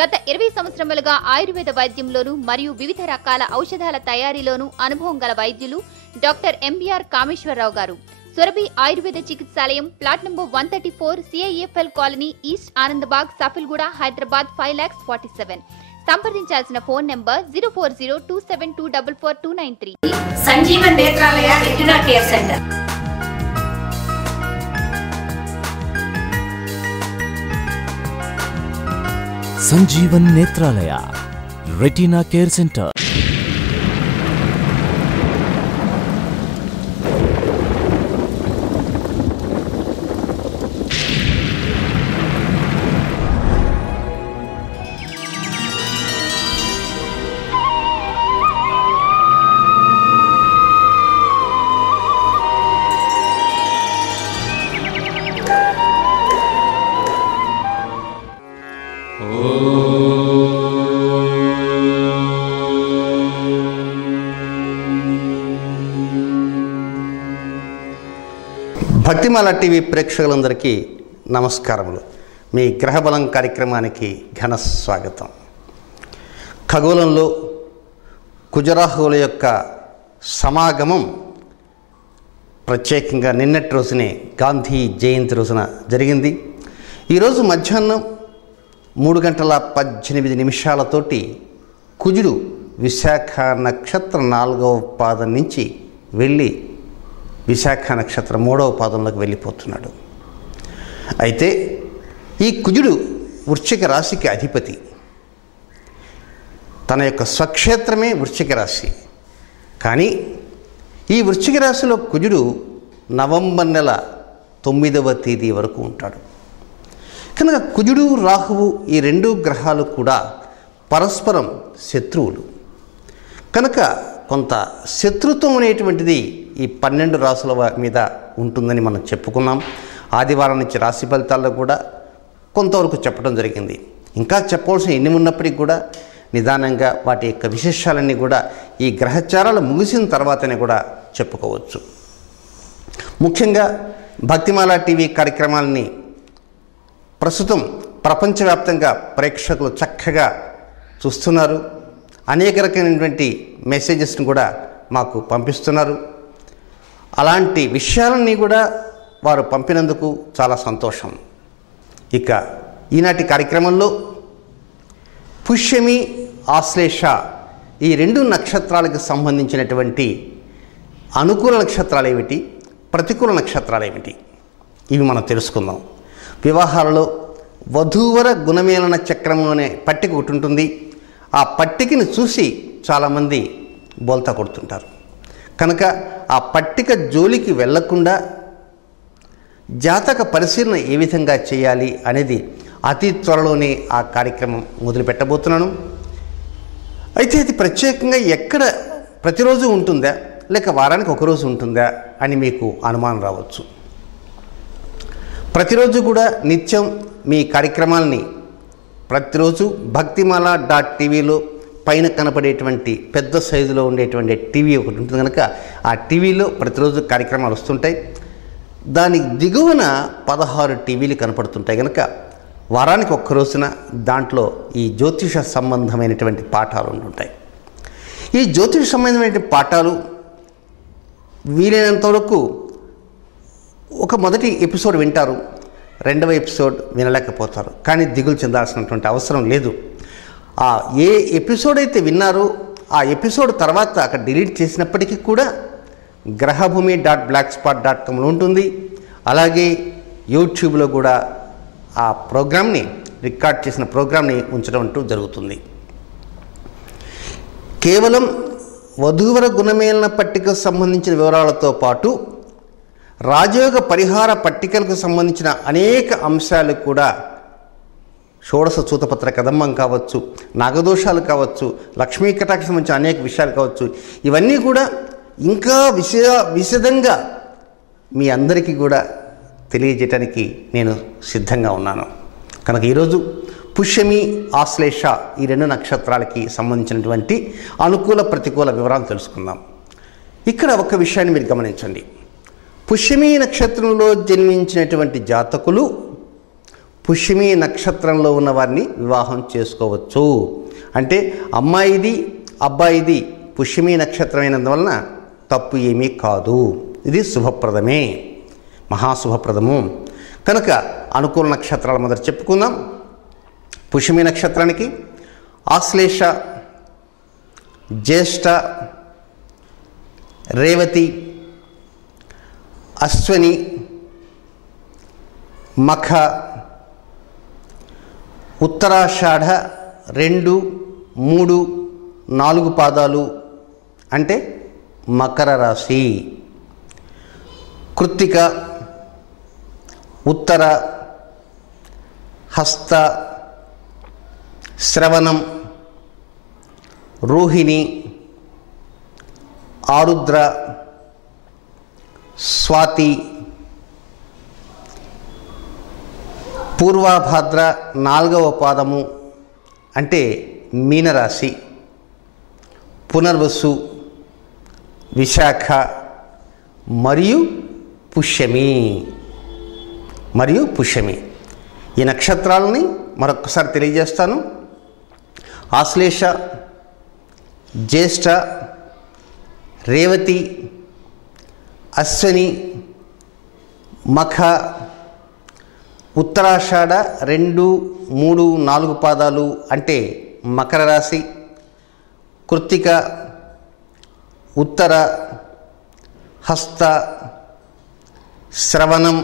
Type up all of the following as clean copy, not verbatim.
గత 20 సంవత్సరములుగా ఆయుర్వేద వైద్యంలోను మరియు వివిధ రకాల ఔషధాల తయారీలోను అనుభవం గల వైద్యులు doctor MBR Kameswararao garu. Surabhi Ayurveda Chikitsalayam, plot number 134, CIFL colony, East Anandbagh, Safilguda, Hyderabad 5,47,000. సంప్రదించాల్సిన phone number 040272444293. Sanjeevan Netralaya retina care centre. Sanjeevan Netralaya retina care centre. Bhaktimala TV ప్రేక్షకులందరికీ నమస్కారములు. మీ గ్రహబలం కార్యక్రమానికి ఘన స్వాగతం. ఖగోళంలో కుజరాహువుల యొక్క సమాగమం ప్రత్యేకంగా నిన్నటి రోజునే గాంధీ జయంతి రోజున జరిగింది. ఈరోజు మధ్యాహ్నం 3:18 కుజుడు విశాఖ నక్షత్రం 4వ పాదం నుంచి వెళ్ళి విశాఖ నక్షత్రం 3వ పాదంలోకి వెళ్ళిపోతున్నాడు. అయితే ఈ కుజుడు వృశ్చిక రాశికి అధిపతి. తన యొక్క స్వక్షేత్రమే వృశ్చిక రాశి. కానీ ఈ వృశ్చిక రాశిలో కుజుడు నవంబర్ నెల 9వ తేదీ వరకు ఉంటాడు. కనుక కుజుడు, రాహువు ఈ రెండు గ్రహాలు కూడా పరస్పరం శత్రువులు. కనుక కొంత శత్రుత్వం అనేటువంటిది ఈ 12 రాశుల మీద ఉంటుందని మనం చెప్పుకున్నాం. ఆదివారం నుంచి రాశి ఫలితాల్లో కూడా కొంతవరకు చెప్పడం జరిగింది. ఇంకా చెప్పవలసిన ఎన్ని ఉన్నప్పటికీ కూడా నిదానంగా వాటి యొక్క విశేషాలన్నీ కూడా ఈ గ్రహచారాలు ముగిసిన తర్వాతనే కూడా చెప్పుకోవచ్చు. ముఖ్యంగా భక్తిమాల టీవీ కార్యక్రమాలని ప్రస్తుతం ప్రపంచవ్యాప్తంగా ప్రేక్షకులు చక్కగా చూస్తున్నారు. అనేక రకమైనటువంటి మెసేజెస్ని కూడా మాకు పంపిస్తున్నారు. అలాంటి విషయాలన్నీ కూడా వారు పంపినందుకు చాలా సంతోషం. ఇక ఈనాటి కార్యక్రమంలో పుష్యమి, ఆశ్లేష ఈ 2 నక్షత్రాలకు సంబంధించినటువంటి అనుకూల నక్షత్రాలు ఏమిటి, ప్రతికూల నక్షత్రాలు ఏమిటి, ఇవి మనం తెలుసుకుందాం. వివాహాలలో వధూవర గుణమేళన చక్రము అనే పట్టిక ఒకటి ఉంటుంది. ఆ పట్టికను చూసి చాలామంది బోల్తా కొడుతుంటారు. కనుక ఆ పట్టిక జోలికి వెళ్లకుండా జాతక పరిశీలన ఏ విధంగా చేయాలి అనేది అతి త్వరలోనే ఆ కార్యక్రమం మొదలుపెట్టబోతున్నాను. అయితే అది ప్రత్యేకంగా ఎక్కడ ప్రతిరోజు ఉంటుందా లేక వారానికి ఒకరోజు ఉంటుందా అని మీకు అనుమానం రావచ్చు. ప్రతిరోజు కూడా నిత్యం మీ కార్యక్రమాలని ప్రతిరోజు భక్తిమాల.tvలో పైన కనపడేటువంటి పెద్ద సైజులో ఉండేటువంటి టీవీ ఒకటి ఉంటుంది. కనుక ఆ టీవీలో ప్రతిరోజు కార్యక్రమాలు వస్తుంటాయి. దానికి దిగువన 16 టీవీలు కనపడుతుంటాయి. కనుక వారానికి ఒక్క రోజున దాంట్లో ఈ జ్యోతిష సంబంధమైనటువంటి పాఠాలు ఉంటుంటాయి. ఈ జ్యోతిష సంబంధమైన పాఠాలు వీలైనంత వరకు ఒక మొదటి ఎపిసోడ్ వింటారు, 2వ ఎపిసోడ్ వినలేకపోతారు. కానీ దిగులు చెందాల్సినటువంటి అవసరం లేదు. ఏ ఎపిసోడ్ అయితే విన్నారో ఆ ఎపిసోడ్ తర్వాత అక్కడ డిలీట్ చేసినప్పటికీ కూడా grahbhumi.blogspot.comలో ఉంటుంది. అలాగే యూట్యూబ్లో కూడా ఆ ప్రోగ్రామ్ని, రికార్డ్ చేసిన ప్రోగ్రామ్ని ఉంచడం అంటూ జరుగుతుంది. కేవలం వధూవర గుణమేళన పట్టికకు సంబంధించిన వివరాలతో పాటు రాజయోగ పరిహార పట్టికలకు సంబంధించిన అనేక అంశాలు కూడా, షోడశ సూతపత్ర కదంబం కావచ్చు, నాగదోషాలు కావచ్చు, లక్ష్మీ కటాక్ష సంబంధించిన అనేక విషయాలు కావచ్చు, ఇవన్నీ కూడా ఇంకా విశదంగా మీ అందరికీ కూడా తెలియజేయడానికి నేను సిద్ధంగా ఉన్నాను. కనుక ఈరోజు పుష్యమి, ఆశ్లేష ఈ 2 నక్షత్రాలకి సంబంధించినటువంటి అనుకూల ప్రతికూల వివరాలు తెలుసుకుందాం. ఇక్కడ ఒక విషయాన్ని మీరు గమనించండి. పుష్యమి నక్షత్రంలో జన్మించినటువంటి జాతకులు పుష్యమి నక్షత్రంలో ఉన్న వారిని వివాహం చేసుకోవచ్చు. అంటే అమ్మాయిది అబ్బాయిది పుష్యమి నక్షత్రం అయినందువలన తప్పు ఏమీ కాదు. ఇది శుభప్రదమే, మహాశుభప్రదము. కనుక అనుకూల నక్షత్రాల మొదట చెప్పుకుందాం. పుష్యమి నక్షత్రానికి ఆశ్లేష, జ్యేష్ఠ, రేవతి, అశ్వని, మఖ, ఉత్తరాషాఢ 2, 3, 4 పాదాలు అంటే మకర రాశి. కృత్తిక, ఉత్తర, హస్త, శ్రవణం, రోహిణి, ఆరుద్ర, స్వాతి, పూర్వభాద్ర 4వ పాదము అంటే మీనరాశి, పునర్వసు, విశాఖ మరియు పుష్యమి. ఈ నక్షత్రాలని మరొకసారి తెలియజేస్తాను. ఆశ్లేష, జ్యేష్ఠ, రేవతి, అశ్వని, మఖ, ఉత్తరాషాఢ 2, 3, 4 పాదాలు అంటే మకర రాశి, కృత్తిక, ఉత్తర, హస్త, శ్రవణం,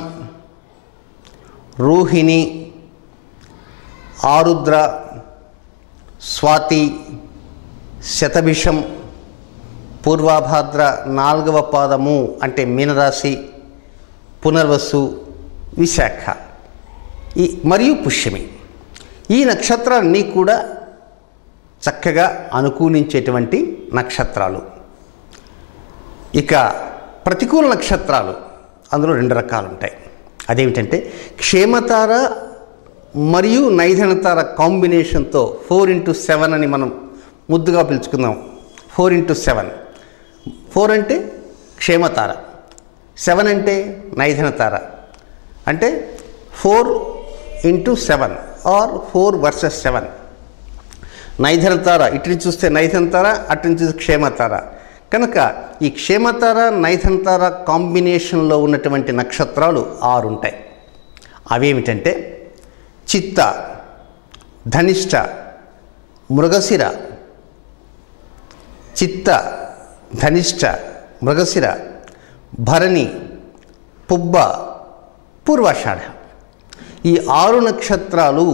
రోహిణి, ఆరుద్ర, స్వాతి, శతభిషం, పూర్వభాద్ర 4వ పాదము అంటే మీనరాశి, పునర్వసు, విశాఖ మరియు పుష్యమి. ఈ నక్షత్రాలన్నీ కూడా చక్కగా అనుకూలించేటువంటి నక్షత్రాలు. ఇక ప్రతికూల నక్షత్రాలు అందులో 2 రకాలు ఉంటాయి. అదేమిటంటే క్షేమతార మరియు నైధనతార కాంబినేషన్తో 4x7 అని మనం ముద్దుగా పిలుచుకుందాం. 4x7. 4 అంటే క్షేమతార, 7 అంటే నైధనతార. అంటే 4x7 ఆర్ 4 వర్సెస్ 7. నైధనతార ఇటు నుంచి చూస్తే నైధనతార, అటు నుంచి చూస్తే క్షేమతార. కనుక ఈ క్షేమతార నైధనతార కాంబినేషన్లో ఉన్నటువంటి నక్షత్రాలు 6 ఉంటాయి. అవేమిటంటే చిత్త, ధనిష్ట, మృగశిర, చిత్త, ధనిష్ట, మృగశిర, భరణి, పుబ్బ, పూర్వాషాఢ. ఈ 6 నక్షత్రాలు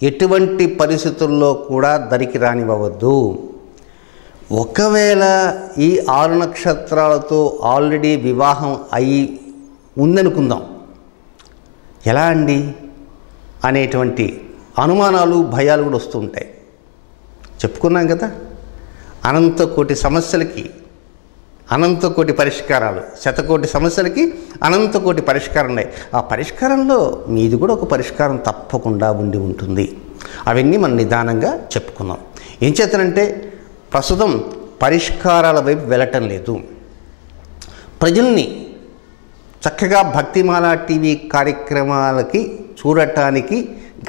ఎటువంటి పరిస్థితుల్లో కూడా దరికి రానివ్వవద్దు. ఒకవేళ ఈ 6 నక్షత్రాలతో ఆల్రెడీ వివాహం అయి ఉందనుకుందాం, ఎలా అండి అనేటువంటి అనుమానాలు, భయాలు కూడా వస్తూ ఉంటాయి. చెప్పుకున్నాం కదా, అనంతకోటి సమస్యలకి అనంతకోటి పరిష్కారాలు, శతకోటి సమస్యలకి అనంతకోటి పరిష్కారం ఉన్నాయి. ఆ పరిష్కారంలో మీది కూడా ఒక పరిష్కారం తప్పకుండా ఉండి ఉంటుంది. అవన్నీ మనం నిదానంగా చెప్పుకున్నాం. ఏం చేతనంటే ప్రస్తుతం పరిష్కారాల వైపు వెళ్ళటం లేదు. ప్రజల్ని చక్కగా భక్తిమాల టీవీ కార్యక్రమాలకి చూడటానికి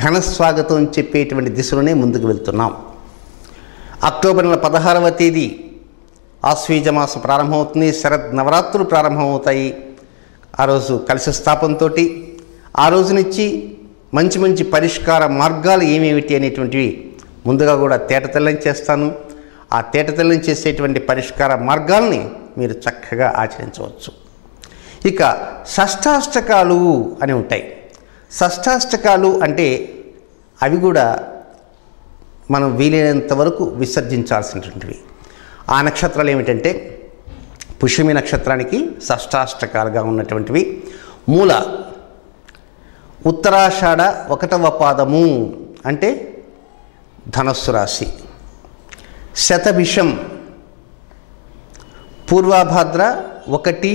ఘన స్వాగతం చెప్పేటువంటి దిశలోనే ముందుకు వెళ్తున్నాం. అక్టోబర్ నెల 16వ తేదీ ఆశ్వీజ మాసం ప్రారంభమవుతుంది. శరద్ నవరాత్రులు ప్రారంభమవుతాయి. ఆ రోజు కలశ స్థాపనతో ఆ రోజు నుంచి మంచి మంచి పరిష్కార మార్గాలు ఏమేమిటి అనేటువంటివి ముందుగా కూడా తేటతెల్లం చేస్తాను. ఆ తేటతెల్లం చేసేటువంటి పరిష్కార మార్గాల్ని మీరు చక్కగా ఆచరించవచ్చు. ఇక షష్టాష్టకాలు అని ఉంటాయి. షష్టాష్టకాలు అంటే అవి కూడా మనం వీలైనంత వరకు విసర్జించాల్సినటువంటివి. ఆ నక్షత్రాలు ఏమిటంటే పుష్యమి నక్షత్రానికి షష్టాష్టకాలుగా ఉన్నటువంటివి మూల, ఉత్తరాషాఢ 1వ పాదము అంటే ధనస్సు రాశి, శతభిషం, పూర్వభాద్ర 1,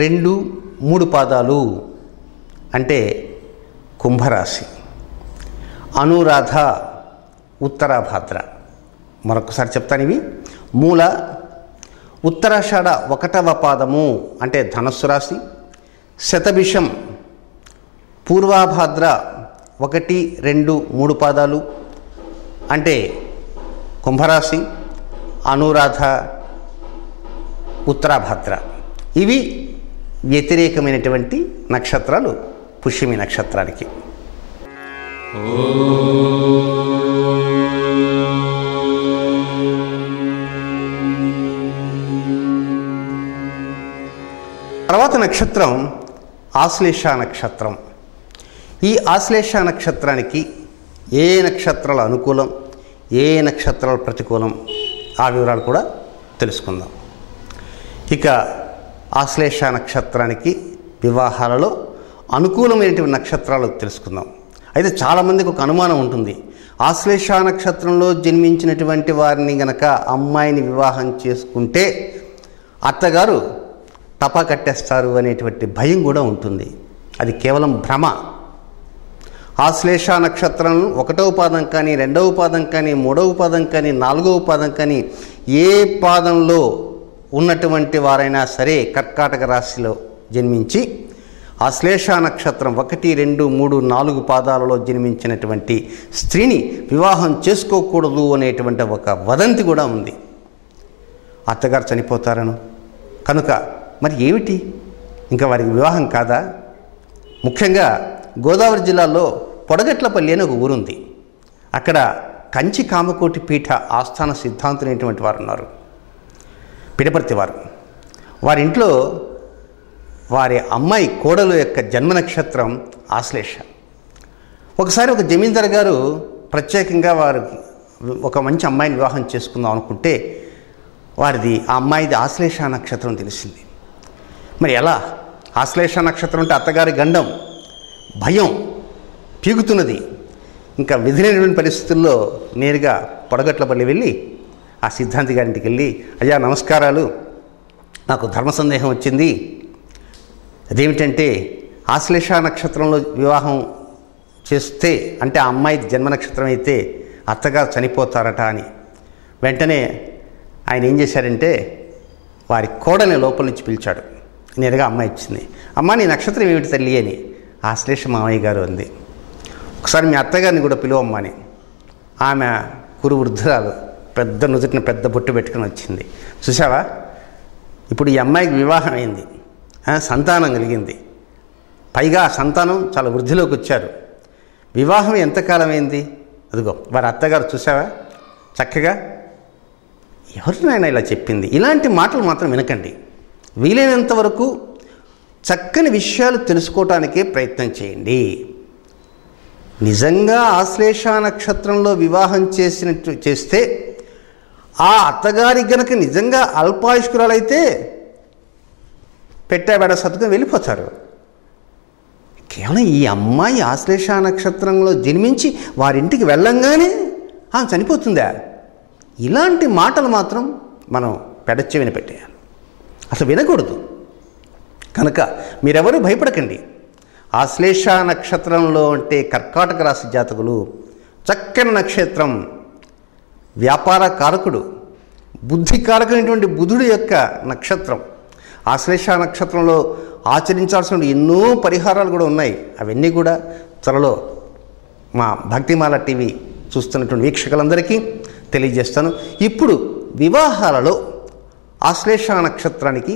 2, 3 పాదాలు అంటే కుంభరాశి, అనురాధ, ఉత్తరాభాద్ర. మరొకసారి చెప్తాను. ఇవి మూల, ఉత్తరాషాఢ 1వ పాదము అంటే ధనస్సు రాశి, శతభిషం, పూర్వభాద్ర 1, 2, 3 పాదాలు అంటే కుంభరాశి, అనురాధ, ఉత్తరాభద్ర. ఇవి వ్యతిరేకమైనటువంటి నక్షత్రాలు పుష్యమి నక్షత్రానికి. తర్వాత నక్షత్రం ఆశ్లేష నక్షత్రం. ఈ ఆశ్లేష నక్షత్రానికి ఏ నక్షత్రాల అనుకూలం, ఏ నక్షత్రాల ప్రతికూలం, ఆ వివరాలు కూడా తెలుసుకుందాం. ఇక ఆశ్లేష నక్షత్రానికి వివాహాలలో అనుకూలమైనటువంటి నక్షత్రాలు తెలుసుకుందాం. అయితే చాలామందికి ఒక అనుమానం ఉంటుంది, ఆశ్లేష నక్షత్రంలో జన్మించినటువంటి వారిని గనక అమ్మాయిని వివాహం చేసుకుంటే అత్తగారు టపా కట్టేస్తారు అనేటువంటి భయం కూడా ఉంటుంది. అది కేవలం భ్రమ. ఆశ్లేష నక్షత్రం 1వ పాదం కానీ, 2వ పాదం కానీ, 3వ పాదం కానీ, 4వ పాదం కానీ ఏ పాదంలో ఉన్నటువంటి వారైనా సరే కర్కాటక రాశిలో జన్మించి ఆశ్లేష నక్షత్రం 1, 2, 3, 4 పాదాలలో జన్మించినటువంటి స్త్రీని వివాహం చేసుకోకూడదు అనేటువంటి ఒక వదంతి కూడా ఉంది. అత్తగారు చనిపోతారను. కనుక మరి ఏమిటి, ఇంకా వారికి వివాహం కాదా? ముఖ్యంగా గోదావరి జిల్లాలో పొడగట్లపల్లి అని ఒక ఊరుంది. అక్కడ కంచి కామకోటి పీఠ ఆస్థాన సిద్ధాంతులైనటువంటి వారు ఉన్నారు, పిడపర్తి వారు. వారింట్లో వారి అమ్మాయి కోడలు యొక్క జన్మ నక్షత్రం ఆశ్లేష. ఒకసారి ఒక జమీందారు గారు ప్రత్యేకంగా వారికి ఒక మంచి అమ్మాయిని వివాహం చేసుకుందాం అనుకుంటే వారిది ఆ అమ్మాయిది ఆశ్లేష నక్షత్రం తెలిసింది. మరి ఎలా? ఆశ్లేష నక్షత్రం అంటే అత్తగారి గండం, భయం పీగుతున్నది. ఇంకా విధిలేనటువంటి పరిస్థితుల్లో నేరుగా పొడగట్లపల్లి వెళ్ళి ఆ సిద్ధాంతి గారింటికి వెళ్ళి, అయ్యా నమస్కారాలు, నాకు ధర్మ సందేహం వచ్చింది. అదేమిటంటే ఆశ్లేష నక్షత్రంలో వివాహం చేస్తే అంటే ఆ అమ్మాయి జన్మ నక్షత్రం అయితే అత్తగారు చనిపోతారట అని. వెంటనే ఆయన ఏం చేశారంటే వారి కోడని లోపల నుంచి పిలిచాడు. నేరుగా అమ్మాయి ఇచ్చింది. అమ్మ నీ నక్షత్రం ఏమిటి తల్లి అని. ఆశ్లేష మామయ్య గారు అంది. ఒకసారి మీ అత్తగారిని కూడా పిలువమ్మని. ఆమె కురు వృద్ధురాలు, పెద్ద నుదుటిని పెద్ద బొట్టు పెట్టుకుని వచ్చింది. చూసావా, ఇప్పుడు ఈ అమ్మాయికి వివాహం అయింది, సంతానం కలిగింది, పైగా సంతానం చాలా వృద్ధిలోకి వచ్చారు. వివాహం ఎంతకాలం అయింది? అదిగో వారి అత్తగారు చూసావా చక్కగా. ఎవరినైనా ఇలా చెప్పింది. ఇలాంటి మాటలు మాత్రం వినకండి. వీలైనంత వరకు చక్కని విషయాలు తెలుసుకోవటానికే ప్రయత్నం చేయండి. నిజంగా ఆశ్లేష నక్షత్రంలో వివాహం చేస్తే ఆ అత్తగారి గనక నిజంగా అల్పాయుష్కురాలైతే పెట్టాబెడ సతుకుని వెళ్ళిపోతారు. కేవలం ఈ అమ్మాయి ఆశ్లేష నక్షత్రంలో జన్మించి వారింటికి వెళ్ళంగానే ఆమె చనిపోతుందా? ఇలాంటి మాటలు మాత్రం మనం పెడచెవిన పెట్టేయాలి, అసలు వినకూడదు. కనుక మీరెవరూ భయపడకండి. ఆశ్లేష నక్షత్రంలో అంటే కర్కాటక రాశి జాతకులు చక్కని నక్షత్రం, వ్యాపార కారకుడు, బుద్ధి కారకుడైనటువంటి బుధుడు యొక్క నక్షత్రం. ఆశ్లేష నక్షత్రంలో ఆచరించాల్సిన ఎన్నో పరిహారాలు కూడా ఉన్నాయి. అవన్నీ కూడా త్వరలో మా భక్తిమాల టీవీ చూస్తున్నటువంటి వీక్షకులందరికీ తెలియజేస్తాను. ఇప్పుడు వివాహాలలో ఆశ్లేష నక్షత్రానికి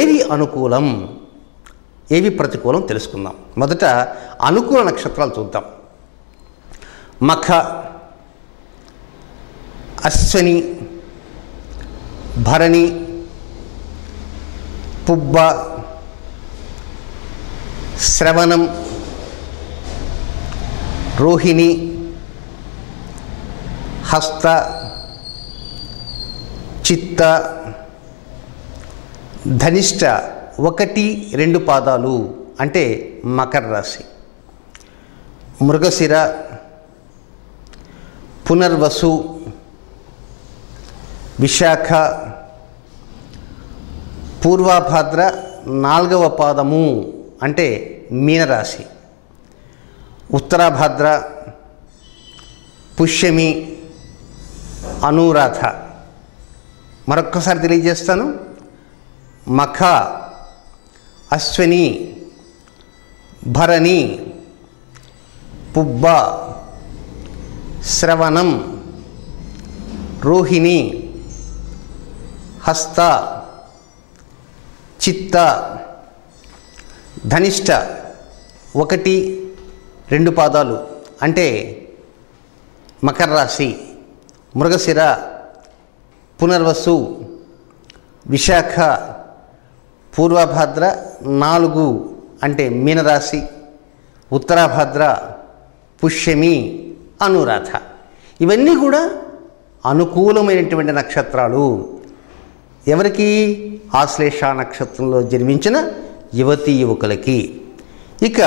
ఏవి అనుకూలం, ఏవి ప్రతికూలం తెలుసుకుందాం. మొదట అనుకూల నక్షత్రాలు చూద్దాం. మఖ, అశ్వని, భరణి, పుబ్బ, శ్రవణం, రోహిణి, హస్త, చిత్త, ధనిష్ట 1, 2 పాదాలు అంటే మకర రాశి, మృగశిర, పునర్వసు, విశాఖ, పూర్వభాద్ర 4వ పాదము అంటే మీనరాశి, ఉత్తరాభాద్ర, పుష్యమి, అనురాధ. మరొక్కసారి తెలియజేస్తాను. మఖ, అశ్విని, భరణి, పుబ్బ, శ్రవణం, రోహిణి, హస్త, చిత్త, ధనిష్ట 1, 2 పాదాలు అంటే మకర రాశి, మృగశిర, పునర్వసు, విశాఖ, పూర్వభాద్ర 4 అంటే మీనరాశి, ఉత్తరాభాద్ర, పుష్యమి, అనురాధ. ఇవన్నీ కూడా అనుకూలమైనటువంటి నక్షత్రాలు. ఎవరికి? ఆశ్లేష నక్షత్రంలో జన్మించిన యువతీ యువకులకి. ఇక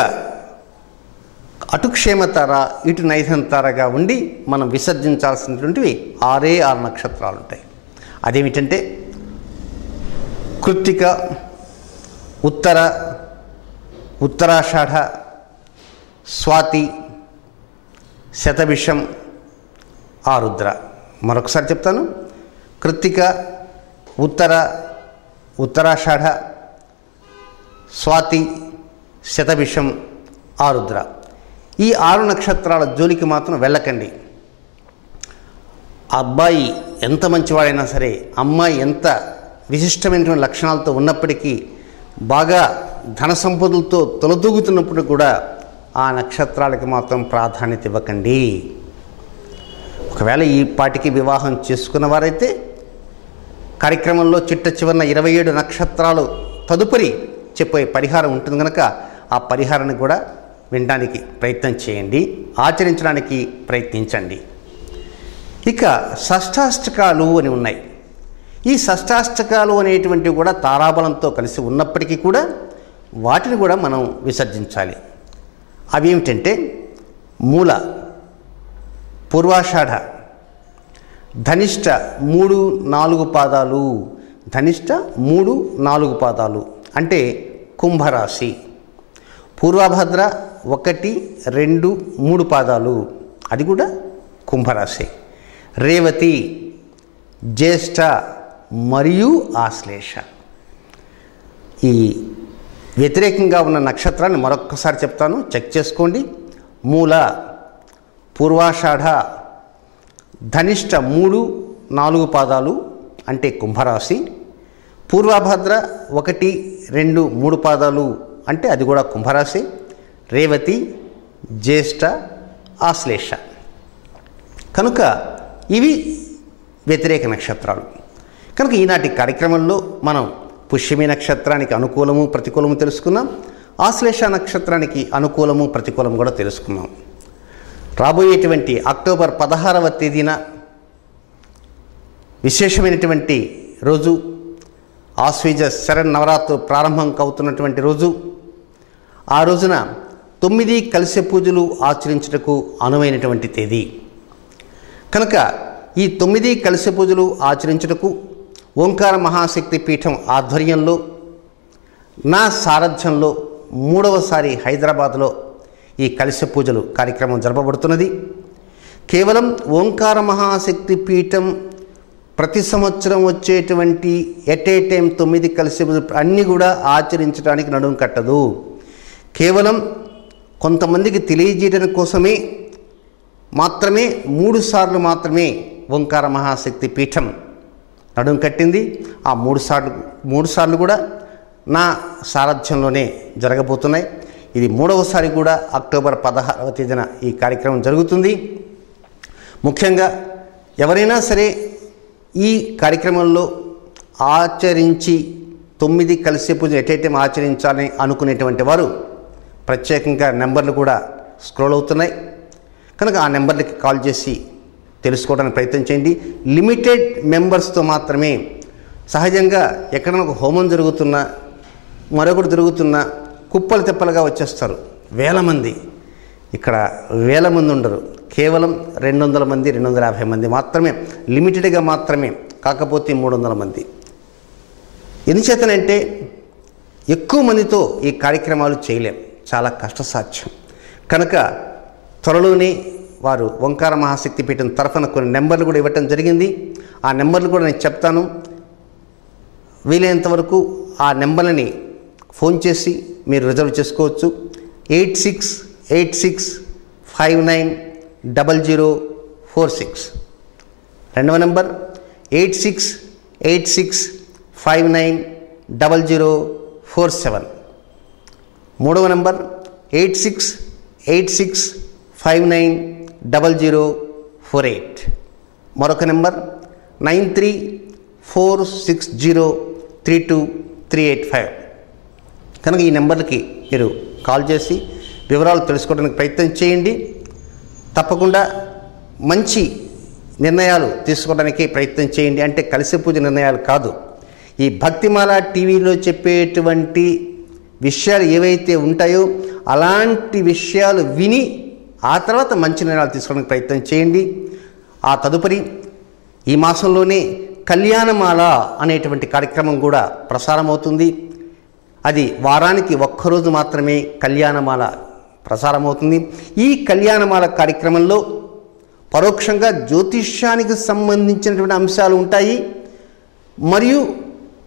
అటు క్షేమతార, ఇటు నైధంతారగా ఉండి మనం విసర్జించాల్సినటువంటివి 6 నక్షత్రాలు ఉంటాయి. అదేమిటంటే కృత్తిక, ఉత్తర, ఉత్తరాషాఢ, స్వాతి, శతభిషం, ఆరుద్ర. మరొకసారి చెప్తాను. కృత్తిక, ఉత్తర, ఉత్తరాషాఢ, స్వాతి, శతభిషం, ఆరుద్ర. ఈ 6 నక్షత్రాల జోలికి మాత్రం వెళ్ళకండి. అబ్బాయి ఎంత మంచివాడైనా సరే, అమ్మాయి ఎంత విశిష్టమైనటువంటి లక్షణాలతో ఉన్నప్పటికీ, బాగా ధన సంపదలతో తొలతూగుతున్నప్పుడు కూడా ఆ నక్షత్రాలకి మాత్రం ప్రాధాన్యత ఇవ్వకండి. ఒకవేళ ఈ పాటికి వివాహం చేసుకున్న వారైతే కార్యక్రమంలో చిట్ట చివరిన 27 నక్షత్రాలు తదుపరి చెప్పే పరిహారం ఉంటుంది కనుక ఆ పరిహారాన్ని కూడా వినడానికి ప్రయత్నం చేయండి, ఆచరించడానికి ప్రయత్నించండి. ఇక షష్ఠాష్టకాలు అని ఉన్నాయి. ఈ షష్ఠాష్టకాలు అనేటువంటివి కూడా తారాబలంతో కలిసి ఉన్నప్పటికీ కూడా వాటిని కూడా మనం విసర్జించాలి. అవి ఏమిటంటే మూల, పూర్వాషాఢ, ధనిష్ట 3, 4 పాదాలు. ధనిష్ట 3, 4 పాదాలు అంటే కుంభరాశి. పూర్వభద్ర 1, 2, 3 పాదాలు, అది కూడా కుంభరాశి. రేవతి, జ్యేష్ఠ మరియు ఆశ్లేష. ఈ వ్యతిరేకంగా ఉన్న నక్షత్రాన్ని మరొక్కసారి చెప్తాను, చెక్ చేసుకోండి. మూల, పూర్వాషాఢ, ధనిష్ట 3, 4 పాదాలు అంటే కుంభరాశి. పూర్వభద్ర 1, 2, 3 పాదాలు అంటే అది కూడా కుంభరాశి. రేవతి, జ్యేష్ఠ, ఆశ్లేష. కనుక ఇవి వ్యతిరేక నక్షత్రాలు. కనుక ఈనాటి కార్యక్రమంలో మనం పుష్యమి నక్షత్రానికి అనుకూలము ప్రతికూలము తెలుసుకున్నాం. ఆశ్లేష నక్షత్రానికి అనుకూలము ప్రతికూలము కూడా తెలుసుకున్నాం. రాబోయేటువంటి అక్టోబర్ 16వ తేదీన విశేషమైనటువంటి రోజు, ఆశ్వీజ శరన్నవరాత్రులు ప్రారంభం అవుతున్నటువంటి రోజు. ఆ రోజున 9 కలశ పూజలు ఆచరించుటకు అనువైనటువంటి తేదీ కనుక ఈ 9 కలశ పూజలు ఆచరించుటకు ఓంకార మహాశక్తి పీఠం ఆధ్వర్యంలో నా సారథ్యంలో 3వసారి హైదరాబాద్లో ఈ కలశ పూజలు కార్యక్రమం జరపబడుతున్నది. కేవలం ఓంకార మహాశక్తి పీఠం ప్రతి సంవత్సరం వచ్చేటువంటి ఎట్ ఏ టైం 9 కలశ పూజలు అన్నీ కూడా ఆచరించడానికి నడుము కట్టదు. కేవలం కొంతమందికి తెలియజేయడం కోసమే మాత్రమే 3 సార్లు మాత్రమే ఓంకార మహాశక్తి పీఠం నడుము కట్టింది. ఆ 3 సార్లు కూడా నా సారథ్యంలోనే జరగబోతున్నాయి. ఇది 3వసారి కూడా అక్టోబర్ 16వ తేదీన ఈ కార్యక్రమం జరుగుతుంది. ముఖ్యంగా ఎవరైనా సరే ఈ కార్యక్రమంలో ఆచరించి 9 కలశ పూజ ఎట్ ఏ టైం ఆచరించాలని అనుకునేటువంటి వారు ప్రత్యేకంగా నెంబర్లు కూడా స్క్రోల్ అవుతున్నాయి కనుక ఆ నెంబర్లకి కాల్ చేసి తెలుసుకోవడానికి ప్రయత్నం చేయండి. లిమిటెడ్ మెంబర్స్తో మాత్రమే. సహజంగా ఎక్కడైనా ఒక హోమం జరుగుతున్నా మరొకటి జరుగుతున్నా కుప్పలు తెప్పలుగా వచ్చేస్తారు, వేల మంది. ఇక్కడ వేల మంది ఉండరు, కేవలం 200 మంది 250 మంది మాత్రమే, లిమిటెడ్గా మాత్రమే. కాకపోతే 300 మంది. ఎందుచేతనంటే ఎక్కువ మందితో ఈ కార్యక్రమాలు చేయలేం, చాలా కష్టసాధ్యం. కనుక త్వరలోనే వారు ఓంకార మహాశక్తి పీఠం తరఫున కొన్ని నెంబర్లు కూడా ఇవ్వటం జరిగింది. ఆ నెంబర్లు కూడా నేను చెప్తాను. వీలైనంత వరకు ఆ నెంబర్లని ఫోన్ చేసి మీరు రిజర్వ్ చేసుకోవచ్చు. 8686 8686590046. రెండవ నంబర్ 8686590047. మూడవ నంబర్ 8686590048. మరొక నెంబర్ 9346032385. కనుక ఈ నెంబర్లకి మీరు కాల్ చేసి వివరాలు తెలుసుకోవడానికి ప్రయత్నం చేయండి. తప్పకుండా మంచి నిర్ణయాలు తీసుకోవడానికి ప్రయత్నం చేయండి. అంటే కలిసి పూజ నిర్ణయాలు కాదు, ఈ భక్తిమాల టీవీలో చెప్పేటువంటి విషయాలు ఏవైతే ఉంటాయో అలాంటి విషయాలు విని ఆ తర్వాత మంచి నిర్ణయాలు తీసుకోవడానికి ప్రయత్నం చేయండి. ఆ తదుపరి ఈ మాసంలోనే కళ్యాణమాల అనేటువంటి కార్యక్రమం కూడా ప్రసారం అవుతుంది. అది వారానికి ఒక్కరోజు మాత్రమే కళ్యాణమాల ప్రసారం అవుతుంది. ఈ కళ్యాణమాల కార్యక్రమంలో పరోక్షంగా జ్యోతిష్యానికి సంబంధించినటువంటి అంశాలు ఉంటాయి, మరియు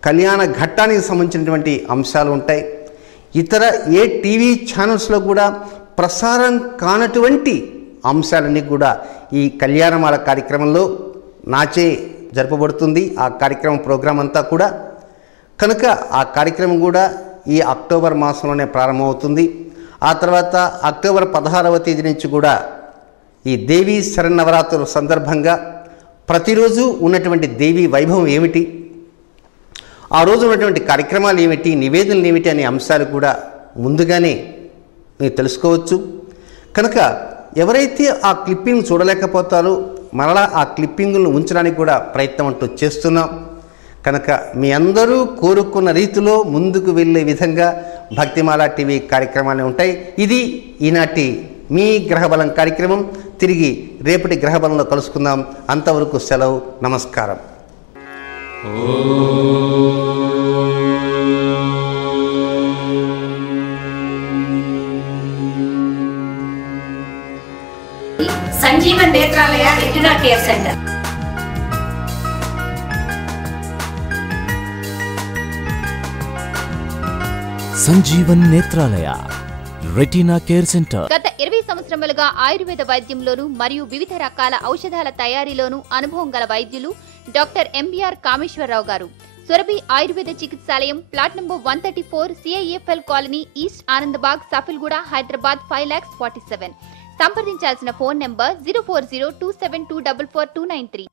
కళ్యాణ ఘట్టానికి సంబంధించినటువంటి అంశాలు ఉంటాయి. ఇతర ఏ టీవీ ఛానల్స్లో కూడా ప్రసారం కానటువంటి అంశాలన్నీ కూడా ఈ కళ్యాణమాల కార్యక్రమంలో నాచే జరపబడుతుంది. ఆ కార్యక్రమం ప్రోగ్రాం అంతా కూడా కనుక ఆ కార్యక్రమం కూడా ఈ అక్టోబర్ మాసంలోనే ప్రారంభమవుతుంది. ఆ తర్వాత అక్టోబర్ 16వ తేదీ నుంచి కూడా ఈ దేవీ శరన్నవరాత్రుల సందర్భంగా ప్రతిరోజు ఉన్నటువంటి దేవీ వైభవం ఏమిటి, ఆ రోజు ఉన్నటువంటి కార్యక్రమాలు ఏమిటి, నివేదనలు ఏమిటి అనే అంశాలు కూడా ముందుగానే మీరు తెలుసుకోవచ్చు. కనుక ఎవరైతే ఆ క్లిప్పింగ్ చూడలేకపోతారో మరలా ఆ క్లిప్పింగ్ను ఉంచడానికి కూడా ప్రయత్నం అంటూ చేస్తున్నాం. కనుక మీ అందరూ కోరుకున్న రీతిలో ముందుకు వెళ్ళే విధంగా భక్తిమాల టీవీ కార్యక్రమాలు ఉంటాయి. ఇది ఈనాటి మీ గ్రహబలం కార్యక్రమం. తిరిగి రేపటి గ్రహబలంలో కలుసుకుందాం. అంతవరకు సెలవు, నమస్కారం. Sanjeevan Netralaya retina care centre. Sanjeevan Netralaya retina care centre. గత 20 సంవత్సరములుగా ఆయుర్వేద వైద్యంలోను మరియు వివిధ రకాల ఔషధాల తయారీలోను అనుభవం గల వైద్యులు doctor MBR Kameswararao garu. Surabhi Ayurveda Chikitsalayam, plot number 134, CIFL colony, East Anandbagh, Safilguda, Hyderabad 5,47,000. సంప్రదించాల్సిన ఫోన్ నంబర్ 040272444293.